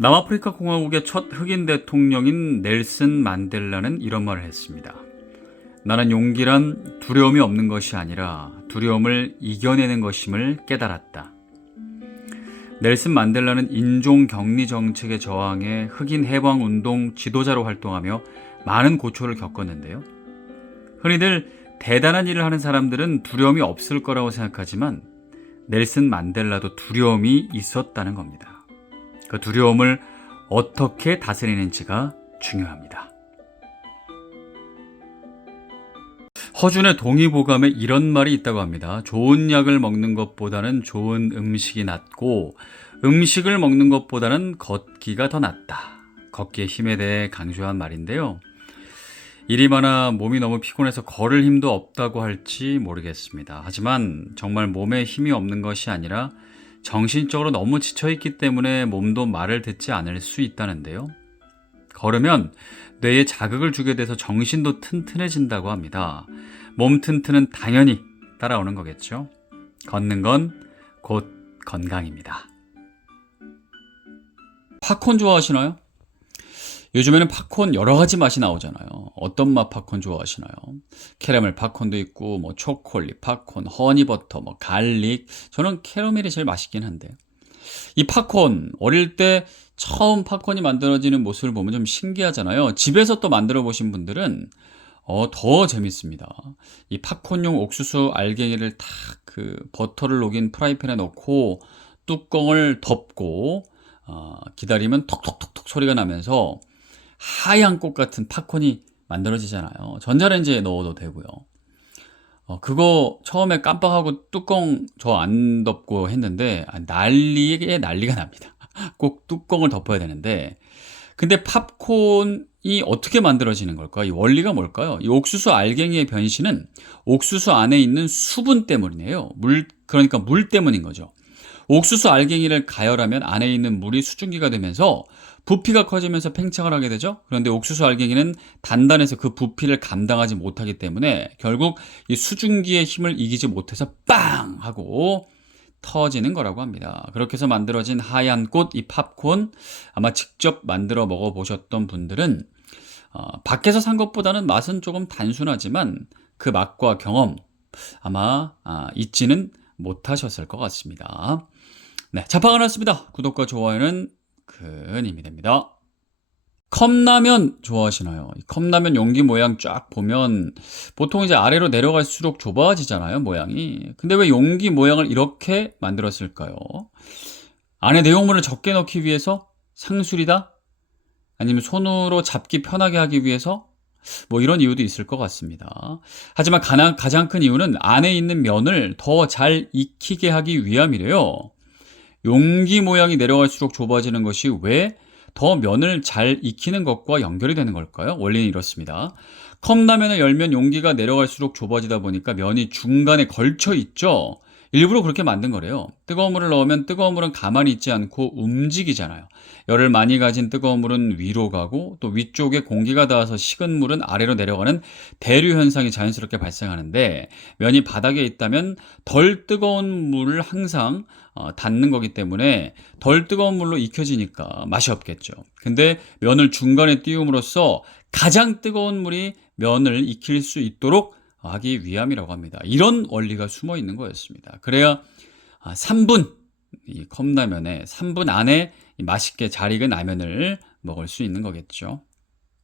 남아프리카 공화국의 첫 흑인 대통령인 넬슨 만델라는 이런 말을 했습니다. 나는 용기란 두려움이 없는 것이 아니라 두려움을 이겨내는 것임을 깨달았다. 넬슨 만델라는 인종 격리 정책에 저항해 흑인 해방 운동 지도자로 활동하며 많은 고초를 겪었는데요. 흔히들 대단한 일을 하는 사람들은 두려움이 없을 거라고 생각하지만 넬슨 만델라도 두려움이 있었다는 겁니다. 그 두려움을 어떻게 다스리는지가 중요합니다. 허준의 동의보감에 이런 말이 있다고 합니다. 좋은 약을 먹는 것보다는 좋은 음식이 낫고 음식을 먹는 것보다는 걷기가 더 낫다. 걷기의 힘에 대해 강조한 말인데요. 일이 많아 몸이 너무 피곤해서 걸을 힘도 없다고 할지 모르겠습니다. 하지만 정말 몸에 힘이 없는 것이 아니라 정신적으로 너무 지쳐있기 때문에 몸도 말을 듣지 않을 수 있다는데요. 걸으면 뇌에 자극을 주게 돼서 정신도 튼튼해진다고 합니다. 몸 튼튼은 당연히 따라오는 거겠죠. 걷는 건 곧 건강입니다. 팝콘 좋아하시나요? 요즘에는 팝콘 여러 가지 맛이 나오잖아요. 어떤 맛 팝콘 좋아하시나요? 캐러멜 팝콘도 있고, 초콜릿 팝콘, 허니버터, 갈릭. 저는 캐러멜이 제일 맛있긴 한데. 이 팝콘, 어릴 때 처음 팝콘이 만들어지는 모습을 보면 좀 신기하잖아요. 집에서 또 만들어 보신 분들은 더 재밌습니다. 이 팝콘용 옥수수 알갱이를 탁 버터를 녹인 프라이팬에 넣고 뚜껑을 덮고 기다리면 톡톡톡톡 소리가 나면서 하얀 꽃 같은 팝콘이 만들어지잖아요. 전자레인지에 넣어도 되고요. 그거 처음에 깜빡하고 뚜껑 저 안 덮고 했는데 난리가 납니다. 꼭 뚜껑을 덮어야 되는데, 근데 팝콘이 어떻게 만들어지는 걸까요? 이 원리가 뭘까요? 이 옥수수 알갱이의 변신은 옥수수 안에 있는 수분 때문이에요. 그러니까 물 때문인 거죠. 옥수수 알갱이를 가열하면 안에 있는 물이 수증기가 되면서 부피가 커지면서 팽창을 하게 되죠. 그런데 옥수수 알갱이는 단단해서 그 부피를 감당하지 못하기 때문에 결국 이 수증기의 힘을 이기지 못해서 빵! 하고 터지는 거라고 합니다. 그렇게 해서 만들어진 하얀 꽃, 이 팝콘, 아마 직접 만들어 먹어보셨던 분들은 밖에서 산 것보다는 맛은 조금 단순하지만 그 맛과 경험 아마 잊지는 못하셨을 것 같습니다. 네, 자파가 났습니다. 구독과 좋아요는 큰 힘이 됩니다. 컵라면 좋아하시나요? 이 컵라면 용기 모양 쫙 보면 보통 이제 아래로 내려갈수록 좁아지잖아요, 모양이. 근데 왜 용기 모양을 이렇게 만들었을까요? 안에 내용물을 적게 넣기 위해서? 상술이다? 아니면 손으로 잡기 편하게 하기 위해서? 이런 이유도 있을 것 같습니다. 하지만 가장 큰 이유는 안에 있는 면을 더 잘 익히게 하기 위함이래요. 용기 모양이 내려갈수록 좁아지는 것이 왜 더 면을 잘 익히는 것과 연결이 되는 걸까요? 원리는 이렇습니다. 컵라면을 열면 용기가 내려갈수록 좁아지다 보니까 면이 중간에 걸쳐 있죠. 일부러 그렇게 만든 거래요. 뜨거운 물을 넣으면 뜨거운 물은 가만히 있지 않고 움직이잖아요. 열을 많이 가진 뜨거운 물은 위로 가고 또 위쪽에 공기가 닿아서 식은 물은 아래로 내려가는 대류 현상이 자연스럽게 발생하는데, 면이 바닥에 있다면 덜 뜨거운 물을 항상 닿는 거기 때문에 덜 뜨거운 물로 익혀지니까 맛이 없겠죠. 근데 면을 중간에 띄움으로써 가장 뜨거운 물이 면을 익힐 수 있도록 하기 위함이라고 합니다. 이런 원리가 숨어 있는 거였습니다. 그래야 3분, 이 컵라면에 3분 안에 맛있게 잘 익은 라면을 먹을 수 있는 거겠죠.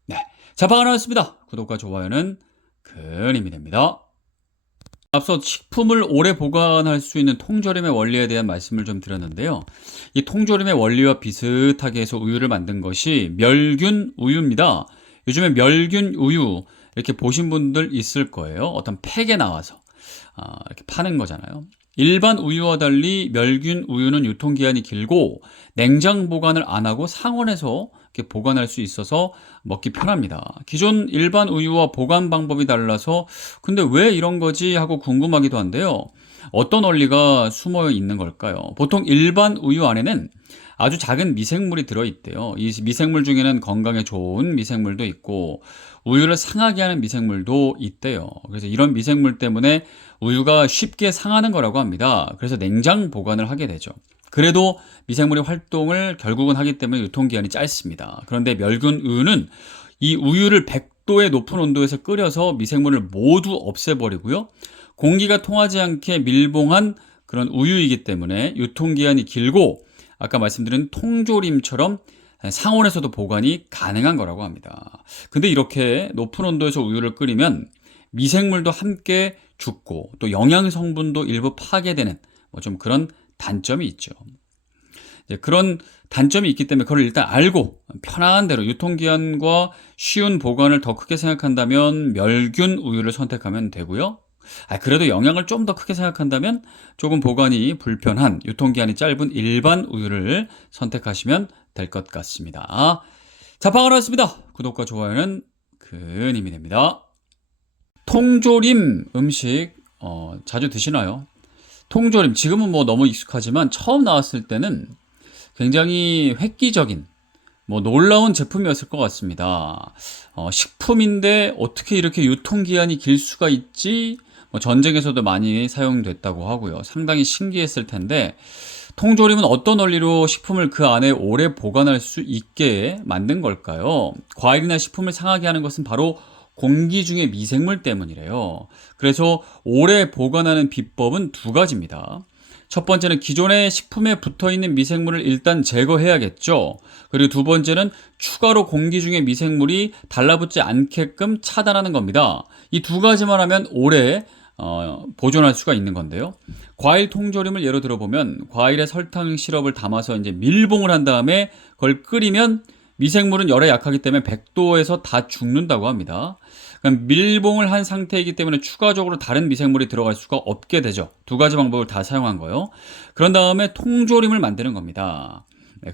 네, 자파가 나왔습니다. 구독과 좋아요는 큰 힘이 됩니다. 앞서 식품을 오래 보관할 수 있는 통조림의 원리에 대한 말씀을 좀 드렸는데요. 이 통조림의 원리와 비슷하게 해서 우유를 만든 것이 멸균 우유입니다. 요즘에 멸균 우유 이렇게 보신 분들 있을 거예요. 어떤 팩에 나와서 이렇게 파는 거잖아요. 일반 우유와 달리 멸균 우유는 유통기한이 길고 냉장 보관을 안 하고 상온에서 이렇게 보관할 수 있어서 먹기 편합니다. 기존 일반 우유와 보관 방법이 달라서 근데 왜 이런 거지 하고 궁금하기도 한데요. 어떤 원리가 숨어 있는 걸까요? 보통 일반 우유 안에는 아주 작은 미생물이 들어있대요. 이 미생물 중에는 건강에 좋은 미생물도 있고 우유를 상하게 하는 미생물도 있대요. 그래서 이런 미생물 때문에 우유가 쉽게 상하는 거라고 합니다. 그래서 냉장 보관을 하게 되죠. 그래도 미생물의 활동을 결국은 하기 때문에 유통기한이 짧습니다. 그런데 멸균우유는 이 우유를 100도의 높은 온도에서 끓여서 미생물을 모두 없애버리고요. 공기가 통하지 않게 밀봉한 그런 우유이기 때문에 유통기한이 길고 아까 말씀드린 통조림처럼 상온에서도 보관이 가능한 거라고 합니다. 근데 이렇게 높은 온도에서 우유를 끓이면 미생물도 함께 죽고 또 영양 성분도 일부 파괴되는 뭐 좀 그런 단점이 있죠. 그런 단점이 있기 때문에 그걸 일단 알고 편한 대로 유통기한과 쉬운 보관을 더 크게 생각한다면 멸균 우유를 선택하면 되고요. 그래도 영양을 좀 더 크게 생각한다면 조금 보관이 불편한 유통기한이 짧은 일반 우유를 선택하시면 될 것 같습니다. 자, 방어였습니다. 구독과 좋아요는 큰 힘이 됩니다. 통조림 음식 자주 드시나요? 통조림 지금은 뭐 너무 익숙하지만 처음 나왔을 때는 굉장히 획기적인 뭐 놀라운 제품이었을 것 같습니다. 식품인데 어떻게 이렇게 유통기한이 길 수가 있지? 뭐 전쟁에서도 많이 사용됐다고 하고요. 상당히 신기했을 텐데 통조림은 어떤 원리로 식품을 그 안에 오래 보관할 수 있게 만든 걸까요? 과일이나 식품을 상하게 하는 것은 바로 공기 중의 미생물 때문이래요. 그래서 오래 보관하는 비법은 두 가지입니다. 첫 번째는 기존의 식품에 붙어있는 미생물을 일단 제거해야겠죠. 그리고 두 번째는 추가로 공기 중에 미생물이 달라붙지 않게끔 차단하는 겁니다. 이 두 가지만 하면 오래 보존할 수가 있는 건데요. 과일 통조림을 예로 들어보면 과일에 설탕 시럽을 담아서 이제 밀봉을 한 다음에 그걸 끓이면 미생물은 열에 약하기 때문에 100도에서 다 죽는다고 합니다. 그럼 밀봉을 한 상태이기 때문에 추가적으로 다른 미생물이 들어갈 수가 없게 되죠. 두 가지 방법을 다 사용한 거예요. 그런 다음에 통조림을 만드는 겁니다.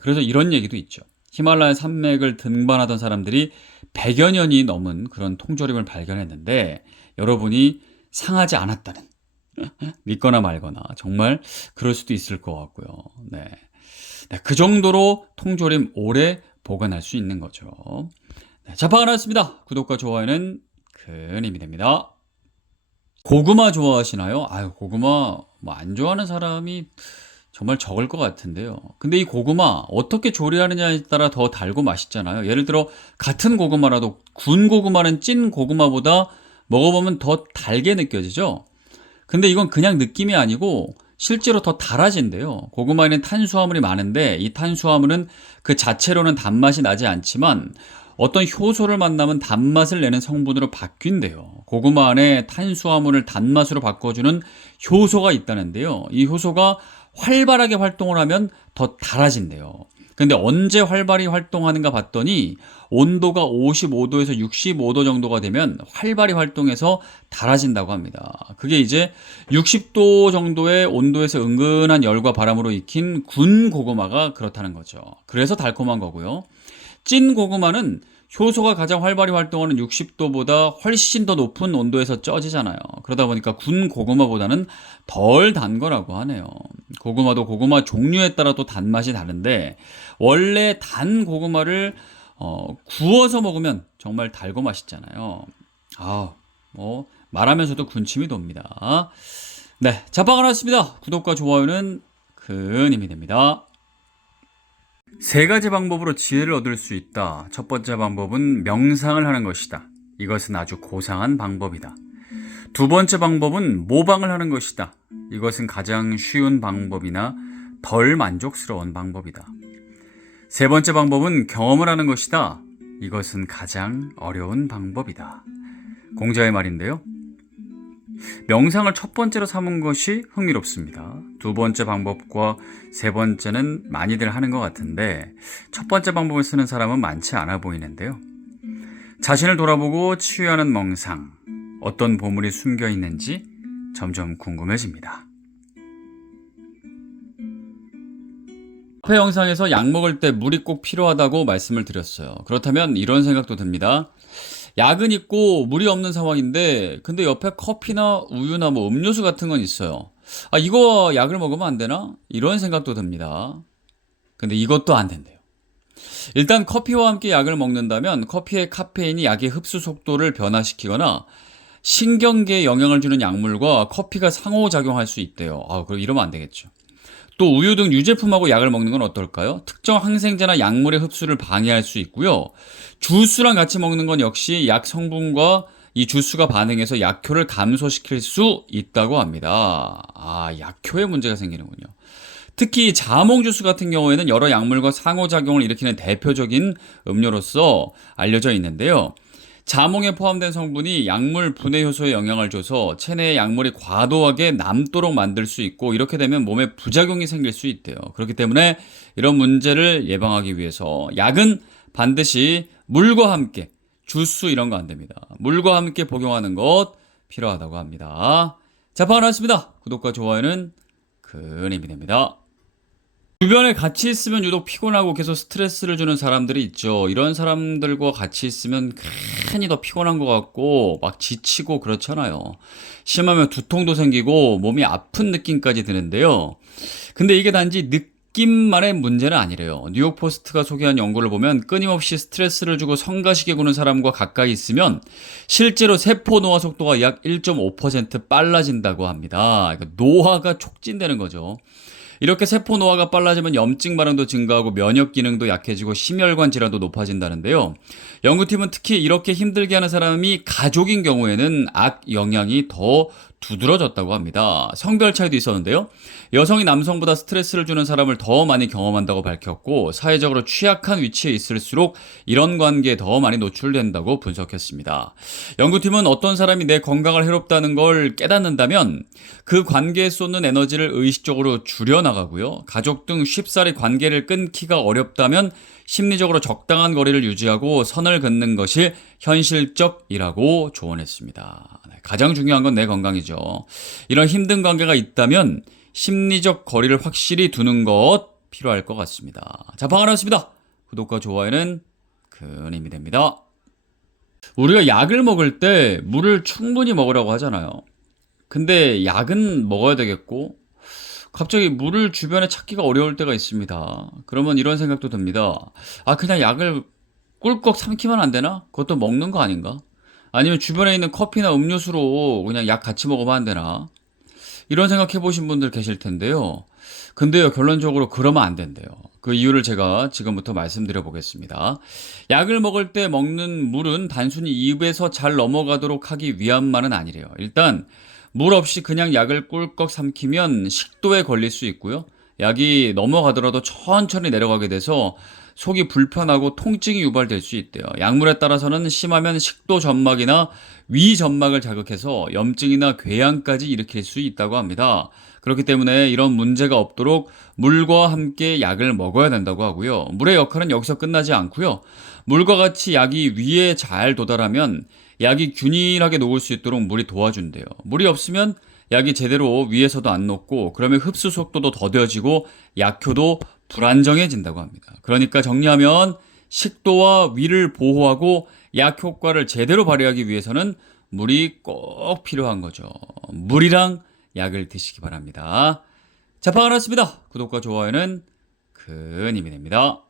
그래서 이런 얘기도 있죠. 히말라야 산맥을 등반하던 사람들이 100여 년이 넘은 그런 통조림을 발견했는데 여러분이 상하지 않았다는 믿거나 말거나 정말 그럴 수도 있을 것 같고요. 네, 그 정도로 통조림 오래 보관할 수 있는 거죠. 네, 자, 방어였습니다. 구독과 좋아요는 큰 힘이 됩니다. 고구마 좋아하시나요? 고구마 뭐 안 좋아하는 사람이 정말 적을 것 같은데요. 근데 이 고구마 어떻게 조리하느냐에 따라 더 달고 맛있잖아요. 예를 들어 같은 고구마라도 군 고구마는 찐 고구마보다 먹어보면 더 달게 느껴지죠. 근데 이건 그냥 느낌이 아니고 실제로 더 달아진대요. 고구마에는 탄수화물이 많은데 이 탄수화물은 그 자체로는 단맛이 나지 않지만 어떤 효소를 만나면 단맛을 내는 성분으로 바뀐대요. 고구마 안에 탄수화물을 단맛으로 바꿔주는 효소가 있다는데요. 이 효소가 활발하게 활동을 하면 더 달아진대요. 근데 언제 활발히 활동하는가 봤더니 온도가 55도에서 65도 정도가 되면 활발히 활동해서 달아진다고 합니다. 그게 이제 60도 정도의 온도에서 은근한 열과 바람으로 익힌 군 고구마가 그렇다는 거죠. 그래서 달콤한 거고요. 찐 고구마는 효소가 가장 활발히 활동하는 60도보다 훨씬 더 높은 온도에서 쪄지잖아요. 그러다 보니까 군 고구마보다는 덜 단 거라고 하네요. 고구마도 고구마 종류에 따라 또 단맛이 다른데 원래 단 고구마를 구워서 먹으면 정말 달고 맛있잖아요. 뭐 말하면서도 군침이 돕니다. 네, 자방을 왔습니다. 구독과 좋아요는 큰 힘이 됩니다. 세 가지 방법으로 지혜를 얻을 수 있다. 첫 번째 방법은 명상을 하는 것이다. 이것은 아주 고상한 방법이다. 두 번째 방법은 모방을 하는 것이다. 이것은 가장 쉬운 방법이나 덜 만족스러운 방법이다. 세 번째 방법은 경험을 하는 것이다. 이것은 가장 어려운 방법이다. 공자의 말인데요. 명상을 첫 번째로 삼은 것이 흥미롭습니다. 두 번째 방법과 세 번째는 많이들 하는 것 같은데 첫 번째 방법을 쓰는 사람은 많지 않아 보이는데요. 자신을 돌아보고 치유하는 명상, 어떤 보물이 숨겨 있는지 점점 궁금해집니다. 앞의 영상에서 약 먹을 때 물이 꼭 필요하다고 말씀을 드렸어요. 그렇다면 이런 생각도 듭니다. 약은 있고 물이 없는 상황인데 근데 옆에 커피나 우유나 뭐 음료수 같은 건 있어요. 이거 약을 먹으면 안 되나? 이런 생각도 듭니다. 근데 이것도 안 된대요. 일단 커피와 함께 약을 먹는다면 커피의 카페인이 약의 흡수 속도를 변화시키거나 신경계에 영향을 주는 약물과 커피가 상호작용할 수 있대요. 그럼 이러면 안 되겠죠. 또 우유 등 유제품하고 약을 먹는 건 어떨까요? 특정 항생제나 약물의 흡수를 방해할 수 있고요. 주스랑 같이 먹는 건 역시 약 성분과 이 주스가 반응해서 약효를 감소시킬 수 있다고 합니다. 약효에 문제가 생기는군요. 특히 자몽 주스 같은 경우에는 여러 약물과 상호작용을 일으키는 대표적인 음료로서 알려져 있는데요. 자몽에 포함된 성분이 약물 분해 효소에 영향을 줘서 체내에 약물이 과도하게 남도록 만들 수 있고, 이렇게 되면 몸에 부작용이 생길 수 있대요. 그렇기 때문에 이런 문제를 예방하기 위해서 약은 반드시 물과 함께, 주스 이런 거 안 됩니다. 물과 함께 복용하는 것 필요하다고 합니다. 자판 나왔습니다. 구독과 좋아요는 큰 힘이 됩니다. 주변에 같이 있으면 유독 피곤하고 계속 스트레스를 주는 사람들이 있죠. 이런 사람들과 같이 있으면 괜히 더 피곤한 것 같고 막 지치고 그렇잖아요. 심하면 두통도 생기고 몸이 아픈 느낌까지 드는데요. 근데 이게 단지 느낌만의 문제는 아니래요. 뉴욕 포스트가 소개한 연구를 보면 끊임없이 스트레스를 주고 성가시게 구는 사람과 가까이 있으면 실제로 세포 노화 속도가 약 1.5% 빨라진다고 합니다. 그러니까 노화가 촉진되는 거죠. 이렇게 세포 노화가 빨라지면 염증 반응도 증가하고 면역 기능도 약해지고 심혈관 질환도 높아진다는데요. 연구팀은 특히 이렇게 힘들게 하는 사람이 가족인 경우에는 악 영향이 더 두드러졌다고 합니다. 성별 차이도 있었는데요. 여성이 남성보다 스트레스를 주는 사람을 더 많이 경험한다고 밝혔고, 사회적으로 취약한 위치에 있을수록 이런 관계에 더 많이 노출된다고 분석했습니다. 연구팀은 어떤 사람이 내 건강을 해롭다는 걸 깨닫는다면 그 관계에 쏟는 에너지를 의식적으로 줄여나가고요. 가족 등 쉽사리 관계를 끊기가 어렵다면 심리적으로 적당한 거리를 유지하고 선을 긋는 것이 현실적이라고 조언했습니다. 가장 중요한 건 내 건강이죠. 이런 힘든 관계가 있다면 심리적 거리를 확실히 두는 것 필요할 것 같습니다. 자, 방안하였습니다. 구독과 좋아요는 큰 힘이 됩니다. 우리가 약을 먹을 때 물을 충분히 먹으라고 하잖아요. 근데 약은 먹어야 되겠고 갑자기 물을 주변에 찾기가 어려울 때가 있습니다. 그러면 이런 생각도 듭니다. 그냥 약을 꿀꺽 삼키면 안 되나? 그것도 먹는 거 아닌가? 아니면 주변에 있는 커피나 음료수로 그냥 약 같이 먹으면 안 되나? 이런 생각 해보신 분들 계실 텐데요. 근데요, 결론적으로 그러면 안 된대요. 그 이유를 제가 지금부터 말씀드려 보겠습니다. 약을 먹을 때 먹는 물은 단순히 입에서 잘 넘어가도록 하기 위함만은 아니래요. 일단 물 없이 그냥 약을 꿀꺽 삼키면 식도에 걸릴 수 있고요. 약이 넘어가더라도 천천히 내려가게 돼서 속이 불편하고 통증이 유발될 수 있대요. 약물에 따라서는 심하면 식도 점막이나 위 점막을 자극해서 염증이나 궤양까지 일으킬 수 있다고 합니다. 그렇기 때문에 이런 문제가 없도록 물과 함께 약을 먹어야 된다고 하고요. 물의 역할은 여기서 끝나지 않고요. 물과 같이 약이 위에 잘 도달하면 약이 균일하게 녹을 수 있도록 물이 도와준대요. 물이 없으면 약이 제대로 위에서도 안 녹고, 그러면 흡수 속도도 더뎌지고 약효도 불안정해진다고 합니다. 그러니까 정리하면 식도와 위를 보호하고 약 효과를 제대로 발휘하기 위해서는 물이 꼭 필요한 거죠. 물이랑 약을 드시기 바랍니다. 자, 방안했습니다. 구독과 좋아요는 큰 힘이 됩니다.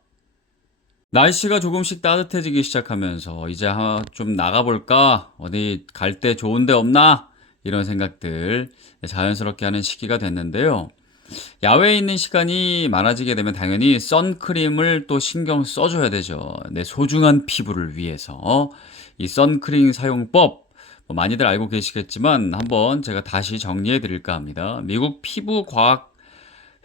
날씨가 조금씩 따뜻해지기 시작하면서 이제 좀 나가볼까? 어디 갈 데 좋은 데 없나? 이런 생각들 자연스럽게 하는 시기가 됐는데요. 야외에 있는 시간이 많아지게 되면 당연히 선크림을 또 신경 써줘야 되죠. 내 소중한 피부를 위해서. 이 선크림 사용법, 많이들 알고 계시겠지만 한번 제가 다시 정리해 드릴까 합니다. 미국 피부과학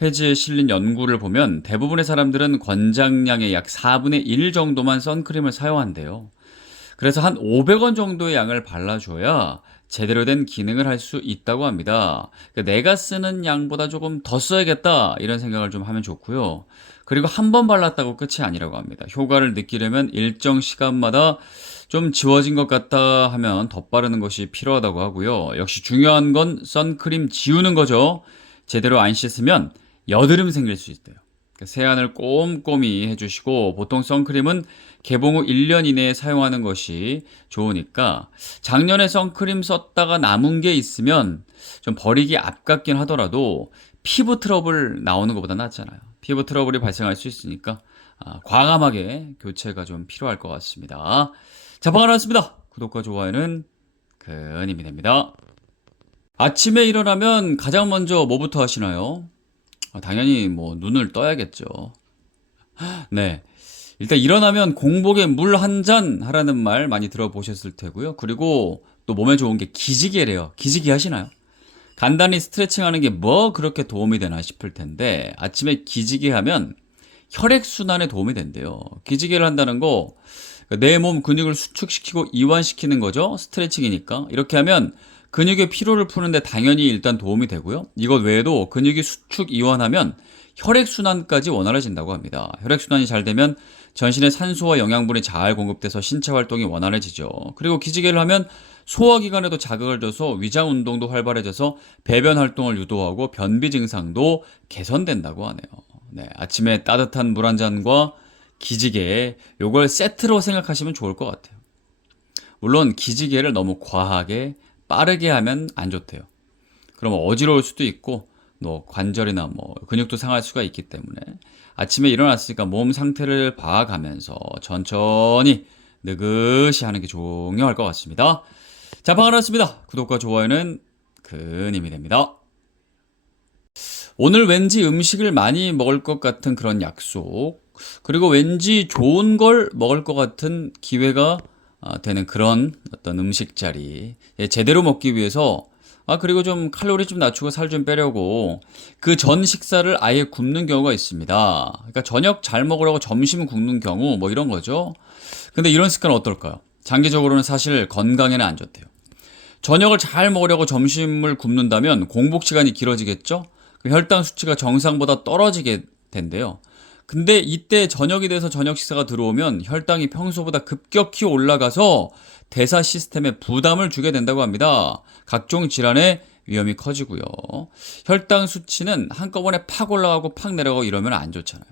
회지에 실린 연구를 보면 대부분의 사람들은 권장량의 약 4분의 1 정도만 선크림을 사용한대요. 그래서 한 500원 정도의 양을 발라줘야 제대로 된 기능을 할 수 있다고 합니다. 그러니까 내가 쓰는 양보다 조금 더 써야겠다 이런 생각을 좀 하면 좋고요. 그리고 한 번 발랐다고 끝이 아니라고 합니다. 효과를 느끼려면 일정 시간마다 좀 지워진 것 같다 하면 덧바르는 것이 필요하다고 하고요. 역시 중요한 건 선크림 지우는 거죠. 제대로 안 씻으면 여드름 생길 수 있대요. 세안을 꼼꼼히 해주시고, 보통 선크림은 개봉 후 1년 이내에 사용하는 것이 좋으니까 작년에 선크림 썼다가 남은 게 있으면 좀 버리기 아깝긴 하더라도 피부 트러블 나오는 것보다 낫잖아요. 피부 트러블이 발생할 수 있으니까 과감하게 교체가 좀 필요할 것 같습니다. 자, 방안하였습니다. 구독과 좋아요는 큰 힘이 됩니다. 아침에 일어나면 가장 먼저 뭐부터 하시나요? 당연히 뭐 눈을 떠야겠죠. 네. 일단 일어나면 공복에 물 한 잔 하라는 말 많이 들어보셨을 테고요. 그리고 또 몸에 좋은 게 기지개래요. 기지개 하시나요? 간단히 스트레칭 하는 게 뭐 그렇게 도움이 되나 싶을 텐데 아침에 기지개 하면 혈액순환에 도움이 된대요. 기지개를 한다는 거 내 몸 근육을 수축시키고 이완시키는 거죠. 스트레칭이니까. 이렇게 하면 근육의 피로를 푸는데 당연히 일단 도움이 되고요. 이것 외에도 근육이 수축 이완하면 혈액순환까지 원활해진다고 합니다. 혈액순환이 잘 되면 전신에 산소와 영양분이 잘 공급돼서 신체 활동이 원활해지죠. 그리고 기지개를 하면 소화기관에도 자극을 줘서 위장 운동도 활발해져서 배변 활동을 유도하고 변비 증상도 개선된다고 하네요. 네, 아침에 따뜻한 물 한 잔과 기지개, 요걸 세트로 생각하시면 좋을 것 같아요. 물론 기지개를 너무 과하게 빠르게 하면 안 좋대요. 그러면 어지러울 수도 있고 뭐 관절이나 뭐 근육도 상할 수가 있기 때문에 아침에 일어났으니까 몸 상태를 봐가면서 천천히 느긋이 하는 게 중요할 것 같습니다. 자, 반갑습니다. 구독과 좋아요는 큰 힘이 됩니다. 오늘 왠지 음식을 많이 먹을 것 같은 그런 약속, 그리고 왠지 좋은 걸 먹을 것 같은 기회가 되는 그런 어떤 음식 자리, 제대로 먹기 위해서 그리고 좀 칼로리 좀 낮추고 살 좀 빼려고 그 전 식사를 아예 굶는 경우가 있습니다. 그러니까 저녁 잘 먹으라고 점심 굶는 경우 뭐 이런 거죠. 근데 이런 습관은 어떨까요? 장기적으로는 사실 건강에는 안 좋대요. 저녁을 잘 먹으려고 점심을 굶는다면 공복 시간이 길어지겠죠? 그 혈당 수치가 정상보다 떨어지게 된대요. 근데 이때 저녁이 돼서 저녁 식사가 들어오면 혈당이 평소보다 급격히 올라가서 대사 시스템에 부담을 주게 된다고 합니다. 각종 질환의 위험이 커지고요. 혈당 수치는 한꺼번에 팍 올라가고 팍 내려가고 이러면 안 좋잖아요.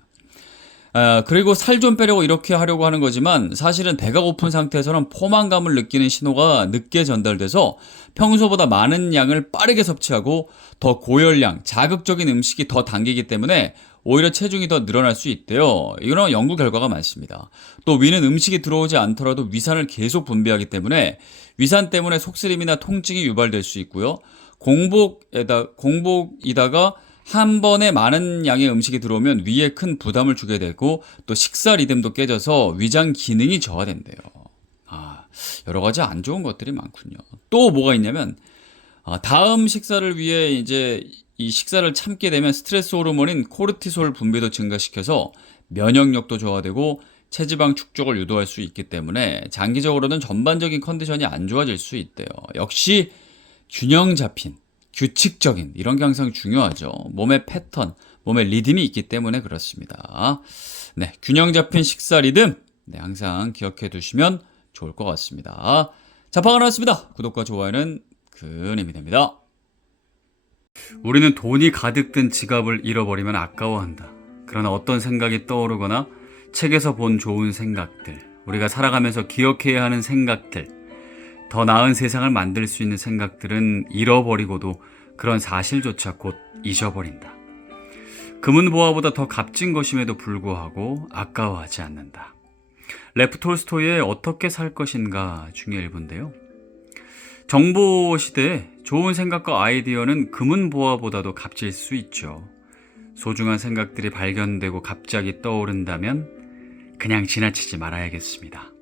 그리고 살 좀 빼려고 이렇게 하려고 하는 거지만 사실은 배가 고픈 상태에서는 포만감을 느끼는 신호가 늦게 전달돼서 평소보다 많은 양을 빠르게 섭취하고 더 고열량, 자극적인 음식이 더 당기기 때문에 오히려 체중이 더 늘어날 수 있대요. 이런 연구 결과가 많습니다. 또 위는 음식이 들어오지 않더라도 위산을 계속 분비하기 때문에 위산 때문에 속쓰림이나 통증이 유발될 수 있고요. 공복이다가 한 번에 많은 양의 음식이 들어오면 위에 큰 부담을 주게 되고 또 식사 리듬도 깨져서 위장 기능이 저하된대요. 여러 가지 안 좋은 것들이 많군요. 또 뭐가 있냐면 다음 식사를 위해 이제 이 식사를 참게 되면 스트레스 호르몬인 코르티솔 분비도 증가시켜서 면역력도 저하되고 체지방 축적을 유도할 수 있기 때문에 장기적으로는 전반적인 컨디션이 안 좋아질 수 있대요. 역시 균형 잡힌 규칙적인 이런 게 항상 중요하죠. 몸의 패턴, 몸의 리듬이 있기 때문에 그렇습니다. 네, 균형 잡힌 식사 리듬 항상 기억해 두시면 좋을 것 같습니다. 자, 반갑습니다. 구독과 좋아요는 큰 힘이 됩니다. 우리는 돈이 가득 든 지갑을 잃어버리면 아까워한다. 그러나 어떤 생각이 떠오르거나 책에서 본 좋은 생각들, 우리가 살아가면서 기억해야 하는 생각들, 더 나은 세상을 만들 수 있는 생각들은 잃어버리고도 그런 사실조차 곧 잊어버린다. 금은보화보다 더 값진 것임에도 불구하고 아까워하지 않는다. 레프 톨스토이의 어떻게 살 것인가 중의 일부인데요. 정보 시대에 좋은 생각과 아이디어는 금은보화보다도 값질 수 있죠. 소중한 생각들이 발견되고 갑자기 떠오른다면 그냥 지나치지 말아야겠습니다.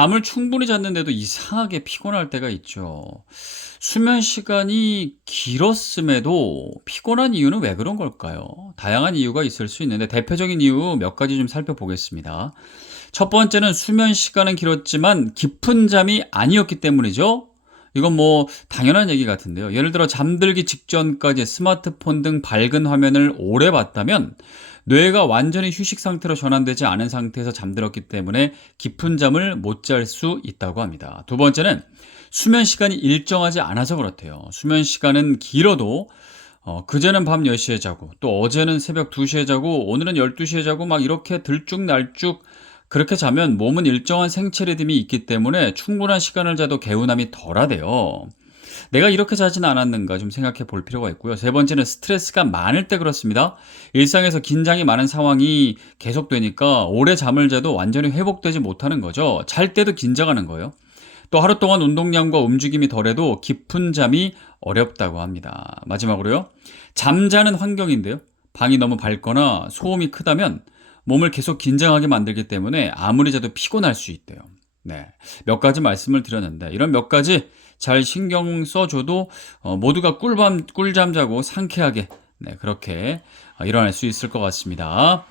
잠을 충분히 잤는데도 이상하게 피곤할 때가 있죠. 수면 시간이 길었음에도 피곤한 이유는 왜 그런 걸까요? 다양한 이유가 있을 수 있는데 대표적인 이유 몇 가지 좀 살펴보겠습니다. 첫 번째는 수면 시간은 길었지만 깊은 잠이 아니었기 때문이죠. 이건 뭐 당연한 얘기 같은데요. 예를 들어 잠들기 직전까지 스마트폰 등 밝은 화면을 오래 봤다면 뇌가 완전히 휴식 상태로 전환되지 않은 상태에서 잠들었기 때문에 깊은 잠을 못 잘 수 있다고 합니다. 두 번째는 수면 시간이 일정하지 않아서 그렇대요. 수면 시간은 길어도 그제는 밤 10시에 자고 또 어제는 새벽 2시에 자고 오늘은 12시에 자고 막 이렇게 들쭉날쭉 그렇게 자면 몸은 일정한 생체 리듬이 있기 때문에 충분한 시간을 자도 개운함이 덜하대요. 내가 이렇게 자진 않았는가 좀 생각해 볼 필요가 있고요. 세 번째는 스트레스가 많을 때 그렇습니다. 일상에서 긴장이 많은 상황이 계속되니까 오래 잠을 자도 완전히 회복되지 못하는 거죠. 잘 때도 긴장하는 거예요. 또 하루 동안 운동량과 움직임이 덜해도 깊은 잠이 어렵다고 합니다. 마지막으로요. 잠자는 환경인데요. 방이 너무 밝거나 소음이 크다면 몸을 계속 긴장하게 만들기 때문에 아무리 자도 피곤할 수 있대요. 네. 몇 가지 말씀을 드렸는데 이런 몇 가지 잘 신경 써줘도 모두가 꿀잠 자고 상쾌하게 네, 그렇게 일어날 수 있을 것 같습니다.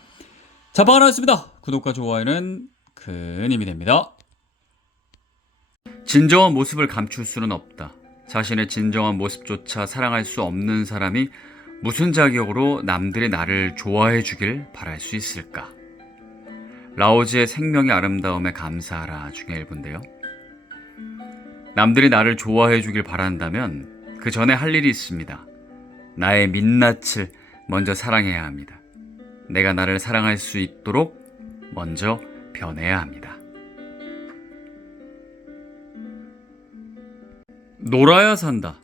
자, 바나였습니다. 구독과 좋아요는 큰 힘이 됩니다. 진정한 모습을 감출 수는 없다. 자신의 진정한 모습조차 사랑할 수 없는 사람이 무슨 자격으로 남들이 나를 좋아해 주길 바랄 수 있을까? 라오즈의 생명의 아름다움에 감사하라 중에 일부인데요. 남들이 나를 좋아해 주길 바란다면 그 전에 할 일이 있습니다. 나의 민낯을 먼저 사랑해야 합니다. 내가 나를 사랑할 수 있도록 먼저 변해야 합니다. 놀아야 산다.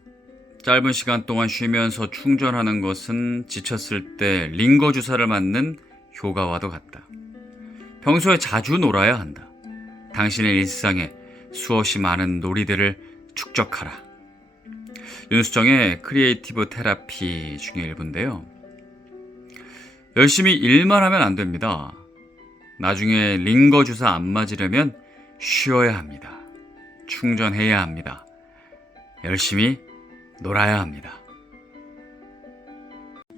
짧은 시간 동안 쉬면서 충전하는 것은 지쳤을 때 링거 주사를 맞는 효과와도 같다. 평소에 자주 놀아야 한다. 당신의 일상에 수없이 많은 놀이들을 축적하라. 윤수정의 크리에이티브 테라피 중에 일부인데요. 열심히 일만 하면 안 됩니다. 나중에 링거 주사 안 맞으려면 쉬어야 합니다. 충전해야 합니다. 열심히 놀아야 합니다.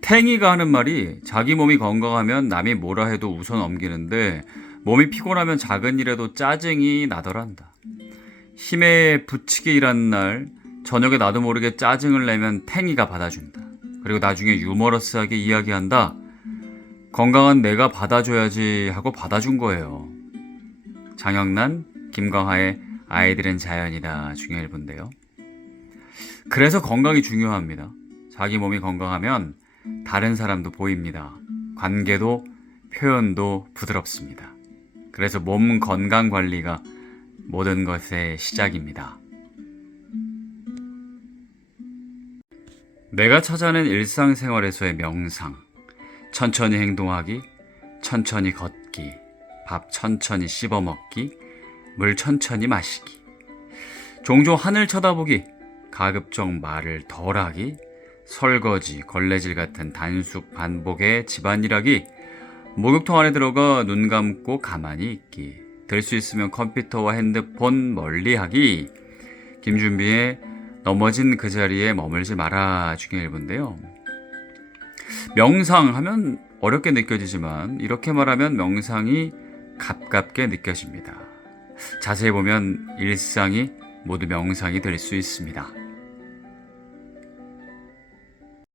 탱이가 하는 말이 자기 몸이 건강하면 남이 뭐라 해도 웃어 넘기는데 몸이 피곤하면 작은 일에도 짜증이 나더란다. 힘에 부치게 일하는 날 저녁에 나도 모르게 짜증을 내면 탱이가 받아준다. 그리고 나중에 유머러스하게 이야기한다. 건강한 내가 받아줘야지 하고 받아준 거예요. 장영란, 김광하의 아이들은 자연이다 중에 일부인데요. 그래서 건강이 중요합니다. 자기 몸이 건강하면 다른 사람도 보입니다. 관계도 표현도 부드럽습니다. 그래서 몸 건강 관리가 모든 것의 시작입니다. 내가 찾아낸 일상생활에서의 명상, 천천히 행동하기, 천천히 걷기, 밥 천천히 씹어 먹기, 물 천천히 마시기, 종종 하늘 쳐다보기, 가급적 말을 덜하기, 설거지, 걸레질 같은 단순 반복의 집안일하기, 목욕통 안에 들어가 눈 감고 가만히 있기, 될 수 있으면 컴퓨터와 핸드폰 멀리하기, 김준비의 넘어진 그 자리에 머물지 마라 중에 일부인데요. 명상하면 어렵게 느껴지지만 이렇게 말하면 명상이 가깝게 느껴집니다. 자세히 보면 일상이 모두 명상이 될 수 있습니다.